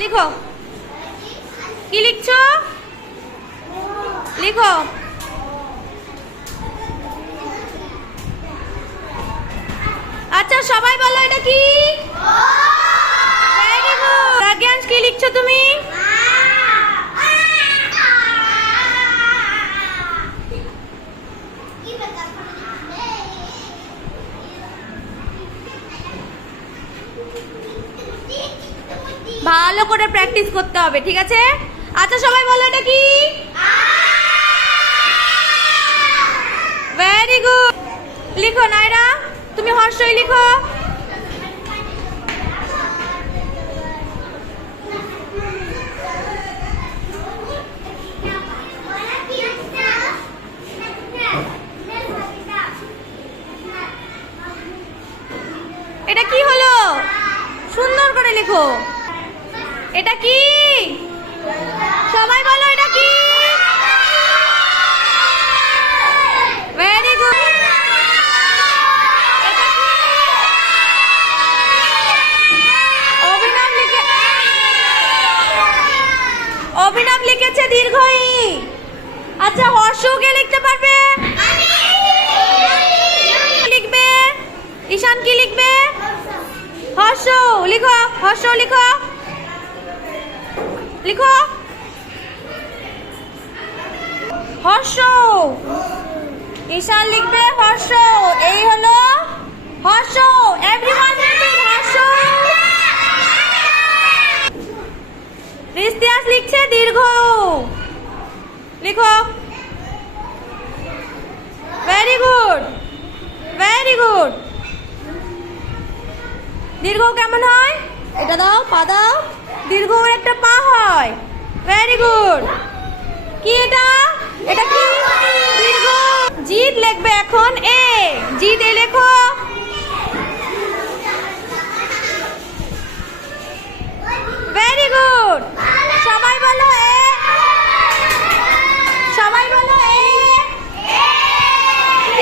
লিখো, কি লিখছো? লিখো। আচ্ছা সবাই বলো এটা কি? Very good. রাজ্ঞাংশ কি লিখছো তুমি? ভালো করে প্র্যাকটিস করতে হবে, ঠিক আছে? আচ্ছা সবাই বলো এটা কি? Very good. লিখো নাইরা, তুমি হর্ষই লিখো। এটা কি হলো? সুন্দর করে লিখো। এটা কি? সবাই বলো এটা কি? Very good. অভিনব লিখেছে দীর্ঘ ই। আচ্ছা হর্ষ কে লিখতে পারবে? লিখবে। ঈশান কি লিখবে? হর্ষ লিখো, হর্ষ লিখো, লিখো হর্ষ। ঈশান লিখবে হর্ষ। এই হলো হর্ষ। এভরিওয়ান রিপিট হর্ষ। রিস্তিয়াস লিখছে দীর্ঘ। লিখো। Very good, very good. দীর্ঘ কেমন হয়? এটা দাও, পা দাও। দীর্ঘ একটা পা হয়। Very good. কি এটা? এটা কি? দীর্ঘ। জিৎ লিখবে এখন এ। জিৎ এ লেখো। Very good. সবাই বলো এ। সবাই বলো এ।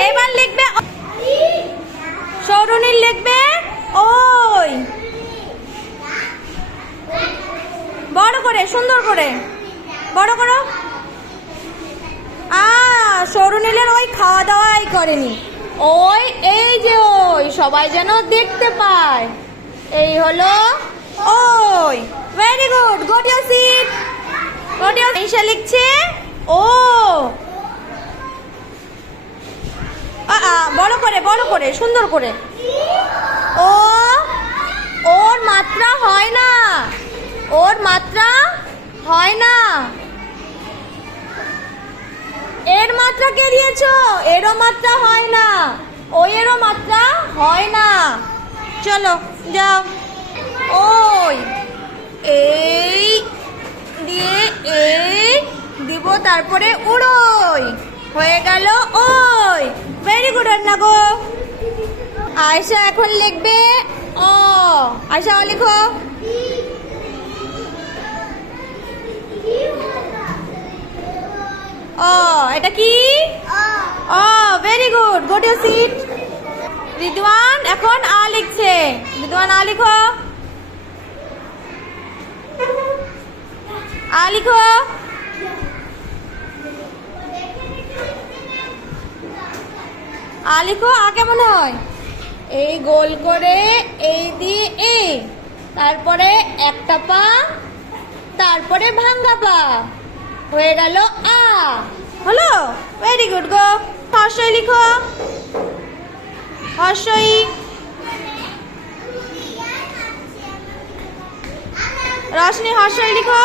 এবার লিখবে সৌরনীল লিখবে ওই। বড় করে, সুন্দর করে বড় করো। সৌরনীলের ওই খাওয়া দাওয়াই করেনি। ওই এই যে ওই সবাই যেন দেখতে পায়। এই হলো ওই। Very good. Go to your seat. Go to your. Isha লিখছে ও। বড় করে, বড় করে, সুন্দর করে। ও। ওর মাত্রা হয় না, ওর মাত্রা হয় না। এর মাত্রা কে দিয়েছো? এরও মাত্রা হয় না, ওই এরও মাত্রা হয় না। চলো যাও। ওই এই দিয়ে এই দিব, তারপরে উড়োই হয়ে গেল ওই। ভেরি গুড না গো। আয়শা এখন লিখবে ও। আয়শা লিখো। ও এটা কি? ও very good. Go to sit. Ridwan এখন আ লিখছে। রিদওয়ান আ লিখো। আ লিখো। আ লিখো। আ কেমন হয়? এই গোল করে এই দিয়ে এ, তারপরে একটা পা, তারপরে ভাঙ্গা পা, হয়ে গেল আ। হলো? ভেরি গুড গো। হর্ষই লিখো। হর্ষই। রশনি হর্ষই লিখো।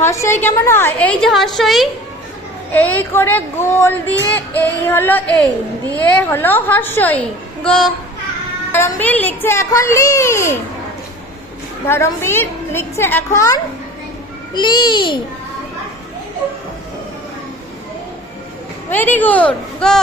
হর্ষই কেমন হয়? এই যে হর্ষই, এই করে গোল দিয়ে এই হলো এই দিয়ে হলো হর্ষই। গো। ধরমবীর লিখছে এখন লি। ধরমবীর লিখছে এখন লি। Very good. গো।